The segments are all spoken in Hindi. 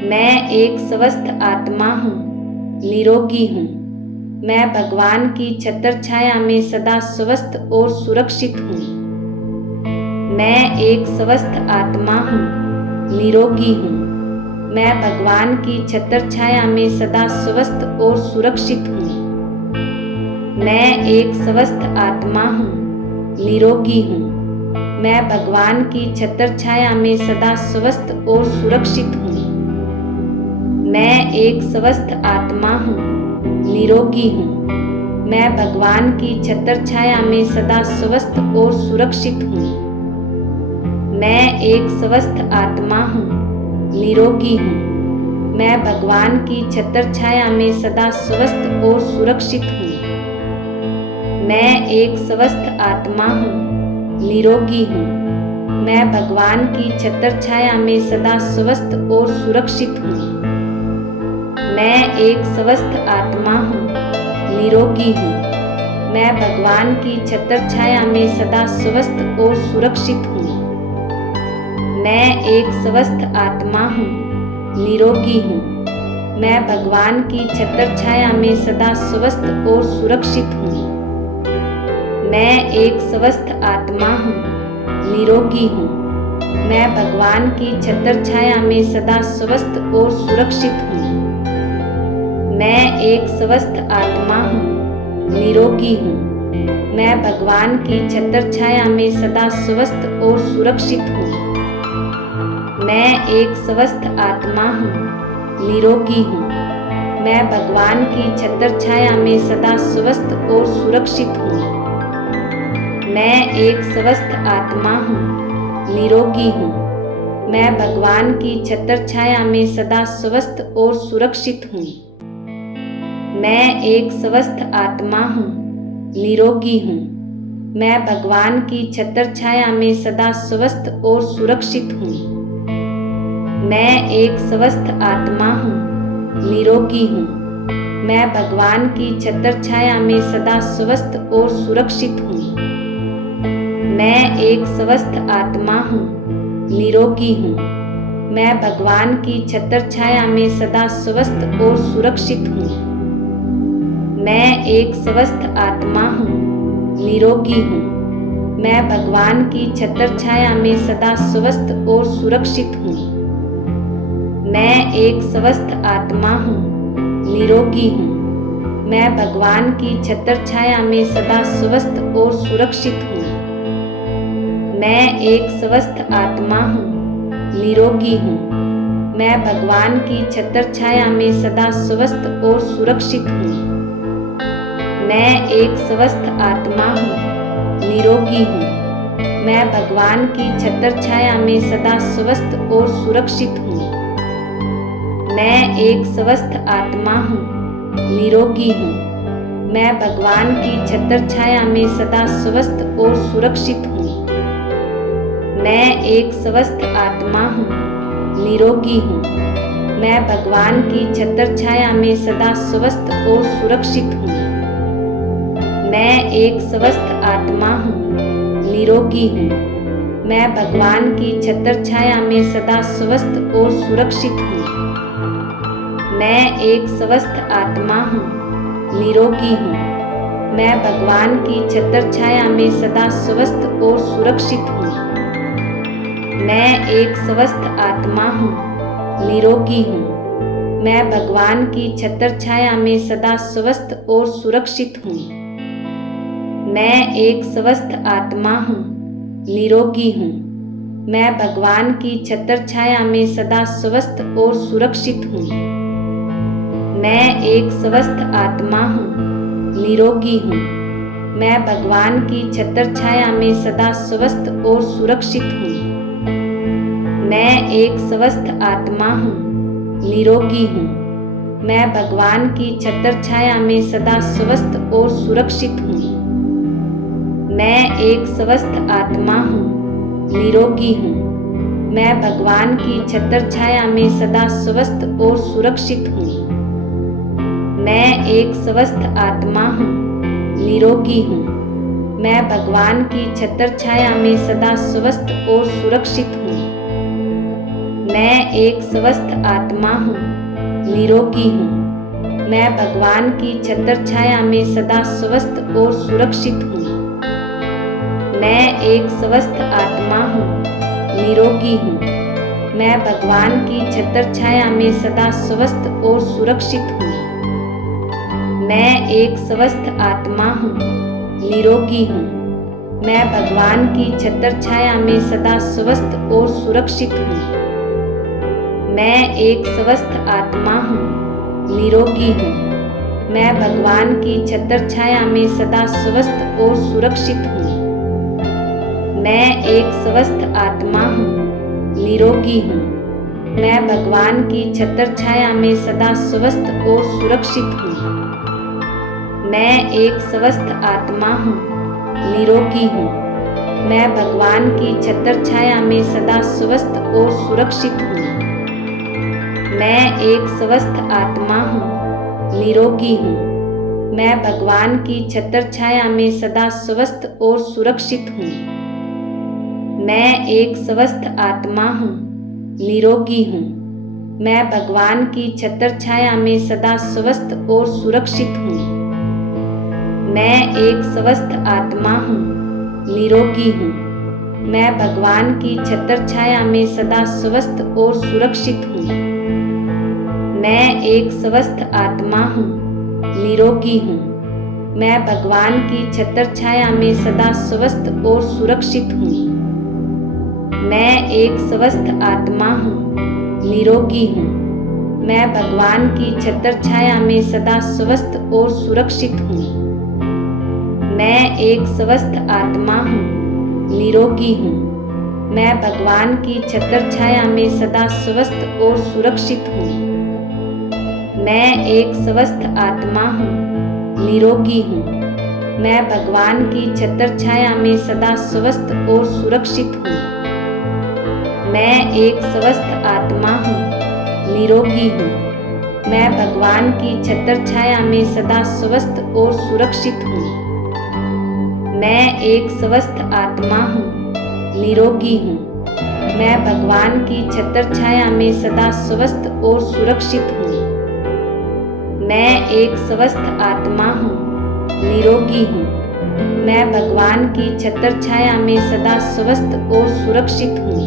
मैं एक स्वस्थ आत्मा हूँ, निरोगी हूँ। मैं भगवान की छत्र छाया में सदा स्वस्थ और सुरक्षित हूँ। मैं एक स्वस्थ आत्मा हूँ, निरोगी हूँ। मैं भगवान की छत्र छाया में सदा स्वस्थ और सुरक्षित हूँ। मैं एक स्वस्थ आत्मा हूँ, निरोगी हूँ। मैं भगवान की छत्र छाया में सदा स्वस्थ और सुरक्षित हूँ। मैं एक स्वस्थ आत्मा हूँ, निरोगी हूँ। मैं भगवान की छत्र छाया में सदा स्वस्थ और सुरक्षित हूँ। मैं एक स्वस्थ आत्मा हूँ, निरोगी हूँ। मैं भगवान की छत्र छाया में सदा स्वस्थ और सुरक्षित हूँ। मैं एक स्वस्थ आत्मा हूँ, निरोगी हूँ। मैं भगवान की छत्र छाया में सदा स्वस्थ और सुरक्षित हूँ। मैं एक स्वस्थ आत्मा हूँ, निरोगी हूँ। मैं भगवान की छत्र छाया में सदा स्वस्थ और सुरक्षित हूँ। मैं एक स्वस्थ आत्मा हूँ, निरोगी हूँ। मैं भगवान की छत्र छाया में सदा स्वस्थ और सुरक्षित हूँ। मैं एक स्वस्थ आत्मा हूँ, निरोगी हूँ। मैं भगवान की छत्र छाया में सदा स्वस्थ और सुरक्षित हूँ। मैं एक स्वस्थ आत्मा हूँ, निरोगी हूँ। मैं भगवान की छत्र छाया में सदा स्वस्थ और सुरक्षित हूँ। मैं एक स्वस्थ आत्मा हूँ, निरोगी हूँ। मैं भगवान की छत्र छाया में सदा स्वस्थ और सुरक्षित हूँ। मैं एक स्वस्थ आत्मा हूँ, निरोगी हूँ। मैं भगवान की छत्र छाया में सदा स्वस्थ और सुरक्षित हूँ। मैं एक स्वस्थ आत्मा हूँ, निरोगी हूँ। मैं भगवान की छत्र छाया में सदा स्वस्थ और सुरक्षित हूँ। मैं एक स्वस्थ आत्मा हूँ, निरोगी हूँ। मैं भगवान की छत्र छाया में सदा स्वस्थ और सुरक्षित हूँ। मैं एक स्वस्थ आत्मा हूँ, निरोगी हूँ। मैं भगवान की छत्र छाया में सदा स्वस्थ और सुरक्षित हूँ। मैं एक स्वस्थ आत्मा हूँ, निरोगी हूँ। मैं भगवान की छत्र छाया में सदा स्वस्थ और सुरक्षित हूँ। मैं एक स्वस्थ आत्मा हूँ, निरोगी हूँ। मैं भगवान की छत्र छाया में सदा स्वस्थ और सुरक्षित हूँ। मैं एक स्वस्थ आत्मा हूँ, निरोगी हूँ। मैं भगवान की छत्र छाया में सदा स्वस्थ और सुरक्षित हूँ। मैं एक स्वस्थ आत्मा हूँ, निरोगी हूँ। मैं भगवान की छत्र छाया में सदा स्वस्थ और सुरक्षित हूँ। मैं एक स्वस्थ आत्मा हूँ, निरोगी हूँ। मैं भगवान की छत्र छाया में सदा स्वस्थ और सुरक्षित हूँ। मैं एक स्वस्थ आत्मा हूँ, निरोगी हूँ। मैं भगवान की छत्र छाया में सदा स्वस्थ और सुरक्षित हूँ। मैं एक स्वस्थ आत्मा हूँ, निरोगी हूँ। मैं भगवान की छत्र छाया में सदा स्वस्थ और सुरक्षित हूँ। मैं एक स्वस्थ आत्मा हूँ, निरोगी हूँ। मैं भगवान की छत्र छाया में सदा स्वस्थ और सुरक्षित हूँ। मैं एक स्वस्थ आत्मा हूँ, निरोगी हूँ। मैं भगवान की छत्र छाया में सदा स्वस्थ और सुरक्षित हूँ। मैं एक स्वस्थ आत्मा हूँ, निरोगी हूँ। मैं भगवान की छत्र छाया में सदा स्वस्थ और सुरक्षित हूँ। मैं एक स्वस्थ आत्मा हूँ, निरोगी हूँ। मैं भगवान की छत्र छाया में सदा स्वस्थ और सुरक्षित हूँ। मैं एक स्वस्थ आत्मा हूँ, निरोगी हूँ। मैं भगवान की छत्र छाया में सदा स्वस्थ और सुरक्षित हूँ। मैं एक स्वस्थ आत्मा हूँ, निरोगी हूँ। मैं भगवान की छत्र छाया में सदा स्वस्थ और सुरक्षित हूँ। मैं एक स्वस्थ आत्मा हूँ, निरोगी हूँ। मैं भगवान की छत्र छाया में सदा स्वस्थ और सुरक्षित हूँ। मैं एक स्वस्थ आत्मा हूँ, निरोगी हूँ। मैं भगवान की छत्र छाया में सदा स्वस्थ और सुरक्षित हूँ। मैं एक स्वस्थ आत्मा हूँ, निरोगी हूँ। मैं भगवान की छत्र छाया में सदा स्वस्थ और सुरक्षित हूँ। मैं एक स्वस्थ आत्मा हूँ, निरोगी हूँ। मैं भगवान की छत्र छाया में सदा स्वस्थ और सुरक्षित हूँ। मैं एक स्वस्थ आत्मा हूँ, निरोगी हूँ। मैं भगवान की छत्र छाया में सदा स्वस्थ और सुरक्षित हूँ। मैं एक स्वस्थ आत्मा हूँ, निरोगी हूँ। मैं भगवान की छत्र छाया में सदा स्वस्थ और सुरक्षित हूँ। मैं एक स्वस्थ आत्मा हूँ, निरोगी हूँ। मैं भगवान की छत्र छाया में सदा स्वस्थ और सुरक्षित हूँ। मैं एक स्वस्थ आत्मा हूँ, निरोगी हूँ। मैं भगवान की छत्र छाया में सदा स्वस्थ और सुरक्षित हूँ। मैं एक स्वस्थ आत्मा हूँ, निरोगी हूँ। मैं भगवान की छत्र छाया में सदा स्वस्थ और सुरक्षित हूँ। मैं एक स्वस्थ आत्मा हूँ, निरोगी हूँ। मैं भगवान की छत्र छाया में सदा स्वस्थ और सुरक्षित हूँ। मैं एक स्वस्थ आत्मा हूँ, निरोगी हूँ। मैं भगवान की छत्र छाया में सदा स्वस्थ और सुरक्षित हूँ। मैं एक स्वस्थ आत्मा हूँ, निरोगी हूँ। मैं भगवान की छत्र छाया में सदा स्वस्थ और सुरक्षित हूँ। मैं एक स्वस्थ आत्मा हूँ, निरोगी हूँ। मैं भगवान की छत्र छाया में सदा स्वस्थ और सुरक्षित हूँ। मैं एक स्वस्थ आत्मा हूँ, निरोगी हूँ। मैं भगवान की छत्र छाया में सदा स्वस्थ और सुरक्षित हूँ। मैं एक स्वस्थ आत्मा हूँ, निरोगी हूँ। मैं भगवान की छत्र छाया में सदा स्वस्थ और सुरक्षित हूँ। मैं एक स्वस्थ आत्मा हूँ, निरोगी हूँ। मैं भगवान की छत्र छाया में सदा स्वस्थ और सुरक्षित हूँ। मैं एक स्वस्थ आत्मा हूँ, निरोगी हूँ। मैं भगवान की छत्र छाया में सदा स्वस्थ और सुरक्षित हूँ।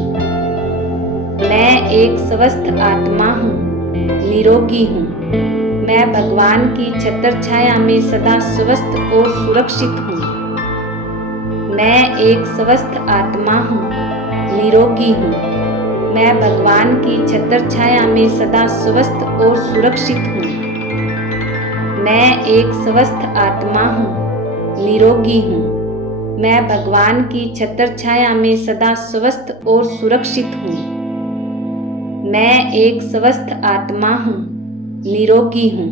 मैं एक स्वस्थ आत्मा हूँ, निरोगी हूँ। मैं भगवान की छत्र छाया में सदा स्वस्थ और सुरक्षित हूँ। मैं एक स्वस्थ आत्मा हूँ, निरोगी हूँ। मैं भगवान की छत्र छाया में सदा स्वस्थ और सुरक्षित हूँ। मैं एक स्वस्थ आत्मा हूँ, निरोगी हूँ। मैं भगवान की छत्र छाया में सदा स्वस्थ और सुरक्षित हूँ। मैं एक स्वस्थ आत्मा हूँ, निरोगी हूँ।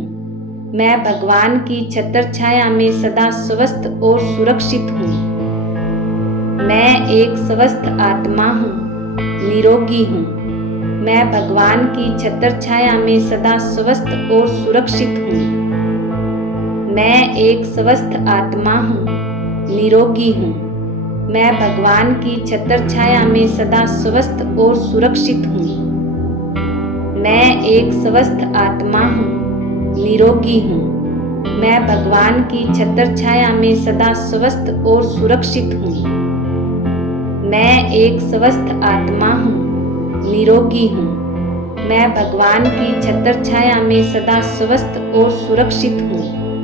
मैं भगवान की छत्र छाया में सदा स्वस्थ और सुरक्षित हूँ। मैं एक स्वस्थ आत्मा हूँ, निरोगी हूँ। मैं भगवान की छत्र छाया में सदा स्वस्थ और सुरक्षित हूँ। मैं एक स्वस्थ आत्मा हूँ, निरोगी हूँ। मैं भगवान की छत्र छाया में सदा स्वस्थ और सुरक्षित हूँ। मैं एक स्वस्थ आत्मा हूँ, निरोगी हूँ। मैं भगवान की छत्र छाया में सदा स्वस्थ और सुरक्षित हूँ। मैं एक स्वस्थ आत्मा हूँ, निरोगी हूँ। मैं भगवान की छत्र छाया में सदा स्वस्थ और सुरक्षित हूँ।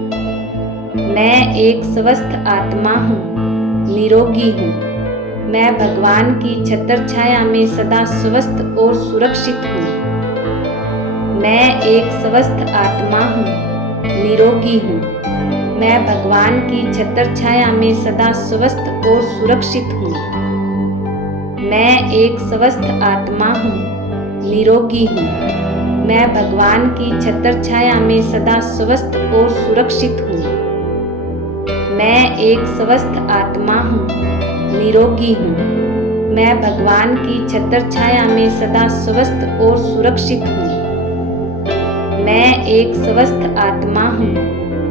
मैं एक स्वस्थ आत्मा हूँ, निरोगी हूँ। मैं भगवान की छत्र छाया में सदा स्वस्थ और सुरक्षित हूँ। मैं एक स्वस्थ आत्मा हूँ, निरोगी हूँ। मैं भगवान की छत्र छाया में सदा स्वस्थ और सुरक्षित हूँ। मैं एक स्वस्थ आत्मा हूँ, निरोगी हूँ। मैं भगवान की छत्र छाया में सदा स्वस्थ और सुरक्षित हूँ। मैं एक स्वस्थ आत्मा हूँ, निरोगी हूँ। मैं भगवान की छत्र छाया में सदा स्वस्थ और सुरक्षित हूँ। मैं एक स्वस्थ आत्मा हूँ,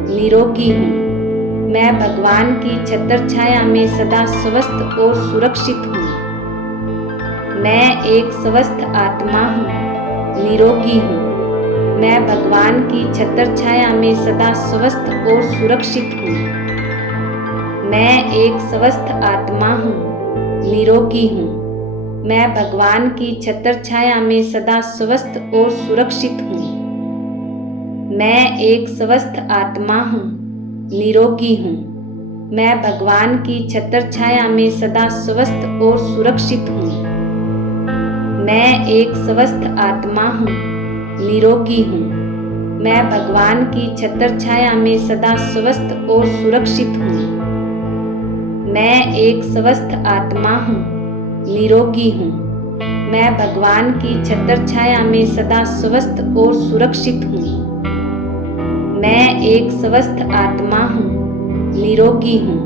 निरोगी हूँ। मैं भगवान की छत्र छाया में सदा स्वस्थ और सुरक्षित हूँ। मैं एक स्वस्थ आत्मा हूँ, निरोगी हूँ। मैं भगवान की छत्र छाया में सदा स्वस्थ और सुरक्षित हूँ। मैं एक स्वस्थ आत्मा हूँ, निरोगी हूँ। मैं भगवान की छत्र छाया में सदा स्वस्थ और सुरक्षित हूँ। मैं एक स्वस्थ आत्मा हूँ, निरोगी हूँ। मैं भगवान की छत्र छाया में सदा स्वस्थ और सुरक्षित हूँ। मैं एक स्वस्थ आत्मा हूँ, निरोगी हूँ। मैं भगवान की छत्र छाया में सदा स्वस्थ और सुरक्षित हूँ। मैं एक स्वस्थ आत्मा हूँ, निरोगी हूँ। मैं भगवान की छत्र छाया में सदा स्वस्थ और सुरक्षित हूँ। मैं एक स्वस्थ आत्मा हूँ, निरोगी हूँ।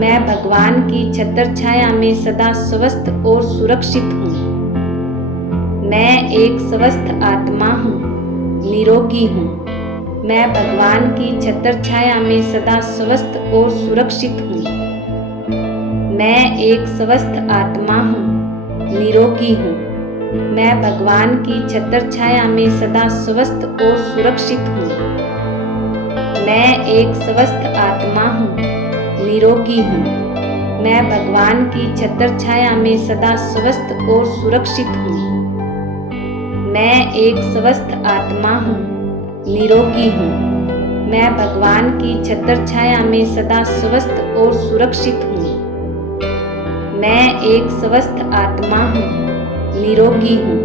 मैं भगवान की छत्र छाया में सदा स्वस्थ और सुरक्षित हूँ। मैं एक स्वस्थ आत्मा हूँ, निरोगी हूँ। मैं भगवान की छत्र छाया में सदा स्वस्थ और सुरक्षित हूँ। मैं एक स्वस्थ आत्मा हूँ, निरोगी हूँ। मैं भगवान की छत्र छाया में सदा स्वस्थ और सुरक्षित हूँ। मैं एक स्वस्थ आत्मा हूँ, निरोगी हूँ। मैं भगवान की छत्र छाया में सदा स्वस्थ और सुरक्षित हूँ। मैं एक स्वस्थ आत्मा हूँ, निरोगी हूँ। मैं भगवान की छत्र छाया में सदा स्वस्थ और सुरक्षित हूँ। मैं एक स्वस्थ आत्मा हूँ, निरोगी हूँ।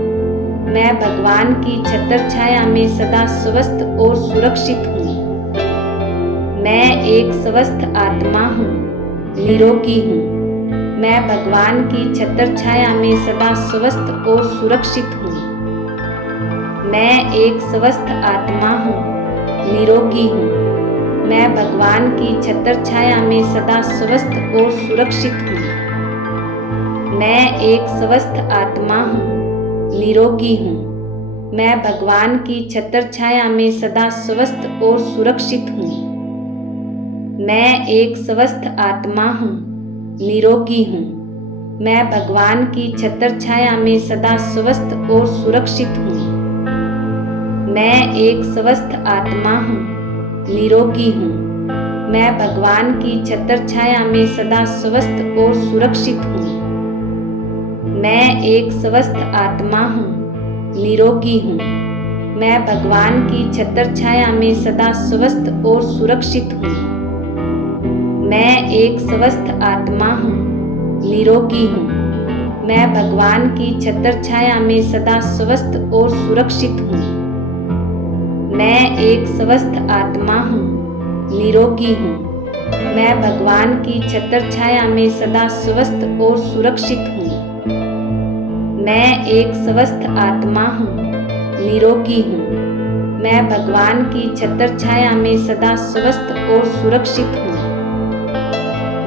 मैं भगवान की छत्र छाया में सदा स्वस्थ और सुरक्षित हूँ। मैं एक स्वस्थ आत्मा हूँ, निरोगी हूँ। मैं भगवान की छत्र छाया में सदा स्वस्थ और सुरक्षित हूँ। मैं एक स्वस्थ आत्मा हूँ, निरोगी हूँ। मैं भगवान की छत्र छाया में सदा स्वस्थ और सुरक्षित हूँ। मैं एक स्वस्थ आत्मा हूँ, निरोगी हूँ। मैं भगवान की छत्र छाया में सदा स्वस्थ और सुरक्षित हूँ। मैं एक स्वस्थ आत्मा हूँ, निरोगी हूँ। मैं भगवान की छत्र छाया में सदा स्वस्थ और सुरक्षित हूँ। मैं एक स्वस्थ आत्मा हूँ, निरोगी हूँ। मैं भगवान की छत्र छाया में सदा स्वस्थ और सुरक्षित हूँ। मैं एक स्वस्थ आत्मा हूँ, निरोगी हूँ। मैं भगवान की छत्र छाया में सदा स्वस्थ और सुरक्षित हूँ। मैं एक स्वस्थ आत्मा हूँ, निरोगी हूँ। मैं भगवान की छत्र छाया में सदा स्वस्थ और सुरक्षित हूँ। मैं एक स्वस्थ आत्मा हूँ, निरोगी हूँ। मैं भगवान की छत्र छाया में सदा स्वस्थ और सुरक्षित हूँ। मैं एक स्वस्थ आत्मा हूँ, निरोगी हूँ। मैं भगवान की छत्र छाया में सदा स्वस्थ और सुरक्षित हूँ।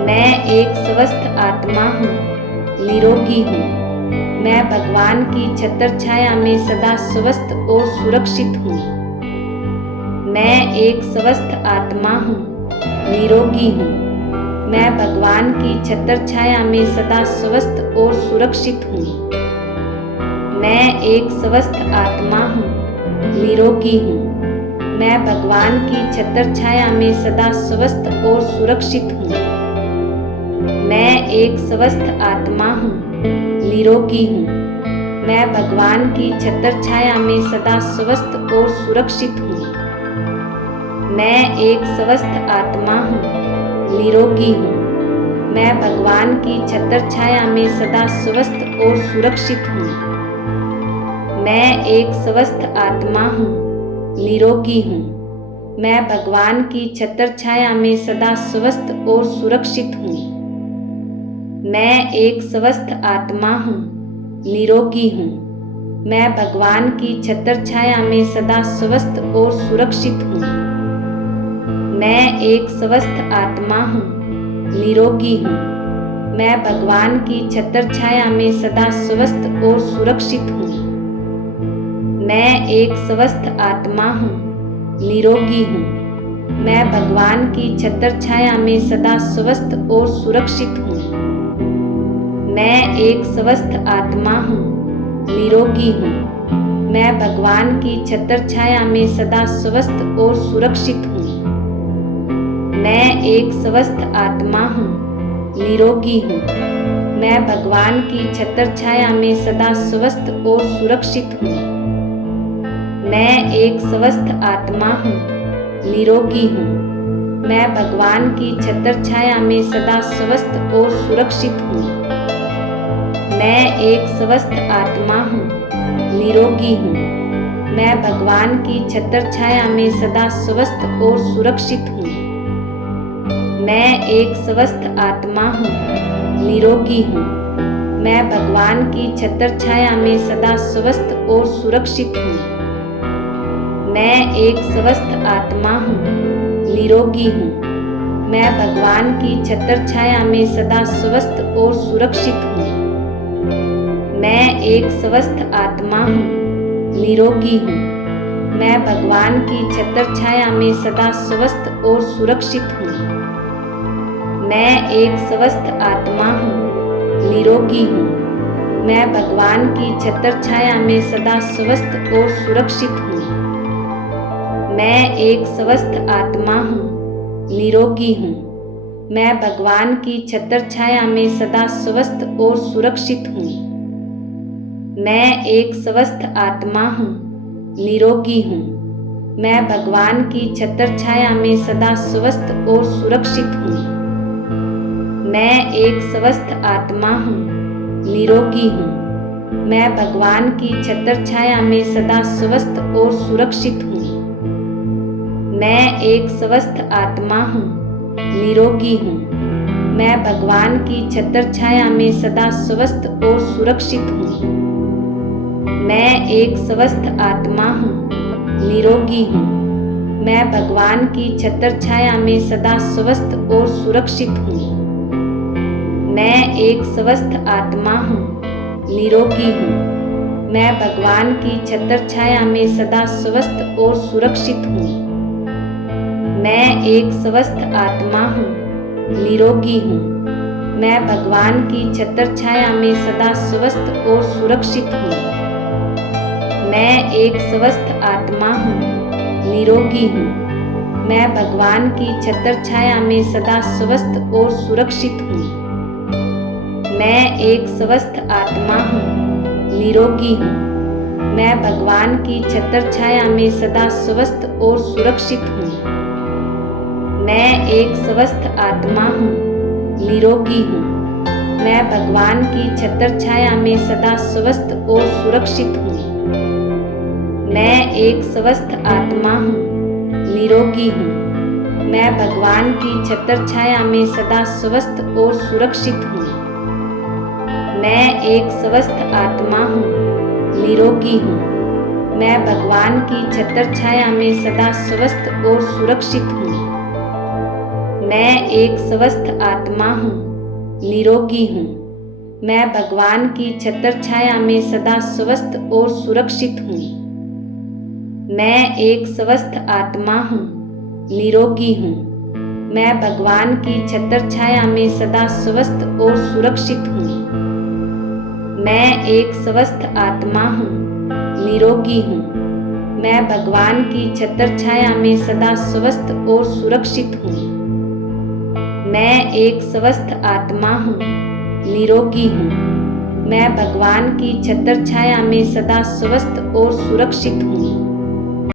मैं एक स्वस्थ आत्मा हूँ, निरोगी हूँ। मैं भगवान की छत्र छाया में सदा स्वस्थ और सुरक्षित हूँ। मैं एक स्वस्थ आत्मा हूँ, निरोगी हूँ। मैं भगवान की छत्र छाया में सदा स्वस्थ और सुरक्षित हूँ। मैं एक स्वस्थ आत्मा हूँ, निरोगी हूँ। मैं भगवान की छत्र छाया में सदा स्वस्थ और सुरक्षित हूँ। मैं एक स्वस्थ आत्मा हूँ, निरोगी हूँ। मैं भगवान की छत्र छाया में सदा स्वस्थ और सुरक्षित हूँ। मैं एक स्वस्थ आत्मा हूँ, निरोगी हूँ। मैं भगवान की छत्र छाया में सदा स्वस्थ और सुरक्षित हूँ। मैं एक स्वस्थ आत्मा हूँ, निरोगी हूँ। मैं भगवान की छत्र छाया में सदा स्वस्थ और सुरक्षित हूँ। मैं एक स्वस्थ आत्मा हूँ, निरोगी हूँ। मैं भगवान की छत्र छाया में सदा स्वस्थ और सुरक्षित हूँ। मैं एक स्वस्थ आत्मा हूँ, निरोगी हूँ। मैं भगवान की छत्र छाया में सदा स्वस्थ और सुरक्षित हूँ। मैं एक स्वस्थ आत्मा हूँ, निरोगी हूँ। मैं भगवान की छत्र छाया में सदा स्वस्थ और सुरक्षित हूँ। मैं एक स्वस्थ आत्मा हूँ, निरोगी हूँ। मैं भगवान की छत्र छाया में सदा स्वस्थ और सुरक्षित हूँ। मैं एक स्वस्थ आत्मा हूँ, निरोगी हूँ। मैं भगवान की छत्र छाया में सदा स्वस्थ और सुरक्षित हूँ। मैं एक स्वस्थ आत्मा हूँ, निरोगी हूँ। मैं भगवान की छत्र छाया में सदा स्वस्थ और सुरक्षित हूँ। मैं एक स्वस्थ आत्मा हूँ, निरोगी हूँ। मैं भगवान की छत्र छाया में सदा स्वस्थ और सुरक्षित हूँ। मैं एक स्वस्थ आत्मा हूँ, निरोगी हूँ। मैं भगवान की छत्र छाया में सदा स्वस्थ और सुरक्षित हूँ। मैं एक स्वस्थ आत्मा हूँ, निरोगी हूँ। मैं भगवान की छत्र छाया में सदा स्वस्थ और सुरक्षित हूँ। मैं एक स्वस्थ आत्मा हूँ, निरोगी हूँ। मैं भगवान की छत्र छाया में सदा स्वस्थ और सुरक्षित हूँ। मैं एक स्वस्थ आत्मा हूँ, निरोगी हूँ। मैं भगवान की छत्र छाया में सदा स्वस्थ और सुरक्षित हूँ। मैं एक स्वस्थ आत्मा हूँ, निरोगी हूँ। मैं भगवान की छत्र छाया में सदा स्वस्थ और सुरक्षित हूँ। मैं एक स्वस्थ आत्मा हूँ, निरोगी हूँ। मैं भगवान की छत्र छाया में सदा स्वस्थ और सुरक्षित हूँ। मैं एक स्वस्थ आत्मा हूँ, निरोगी हूँ। मैं भगवान की छत्र छाया में सदा स्वस्थ और सुरक्षित हूँ। मैं एक स्वस्थ आत्मा हूँ, निरोगी हूँ। मैं भगवान की छत्र छाया में सदा स्वस्थ और सुरक्षित हूँ। मैं एक स्वस्थ आत्मा हूँ, निरोगी हूँ। मैं भगवान की छत्र छाया में सदा स्वस्थ और सुरक्षित हूँ। मैं एक स्वस्थ आत्मा हूँ, निरोगी हूँ। मैं भगवान की छत्र छाया में सदा स्वस्थ और सुरक्षित हूँ। मैं एक स्वस्थ आत्मा हूँ, निरोगी हूँ। मैं भगवान की छत्र छाया में सदा स्वस्थ और सुरक्षित हूँ। मैं एक स्वस्थ आत्मा हूँ, निरोगी हूँ। मैं भगवान की छत्र छाया में सदा स्वस्थ और सुरक्षित हूँ। मैं एक स्वस्थ आत्मा हूँ, निरोगी हूँ। मैं भगवान की छत्र छाया में सदा स्वस्थ और सुरक्षित हूँ। मैं एक स्वस्थ आत्मा हूँ, निरोगी हूँ। मैं भगवान की छत्र छाया में सदा स्वस्थ और सुरक्षित हूँ। मैं एक स्वस्थ आत्मा हूँ, निरोगी हूँ। मैं भगवान की छत्र छाया में सदा स्वस्थ और सुरक्षित हूँ। मैं एक स्वस्थ आत्मा हूँ, निरोगी हूँ। मैं भगवान की छत्र छाया में सदा स्वस्थ और सुरक्षित हूँ। मैं एक स्वस्थ आत्मा हूँ, निरोगी हूँ। मैं भगवान की छत्र छाया में सदा स्वस्थ और सुरक्षित हूँ। मैं एक स्वस्थ आत्मा हूँ, निरोगी हूँ। मैं भगवान की छत्र छाया में सदा स्वस्थ और सुरक्षित हूँ। मैं एक स्वस्थ आत्मा हूँ, निरोगी हूँ। मैं भगवान की छत्र छाया में सदा स्वस्थ और सुरक्षित हूँ। मैं एक स्वस्थ आत्मा हूँ, निरोगी हूँ। मैं भगवान की छत्र छाया में सदा स्वस्थ और सुरक्षित हूँ।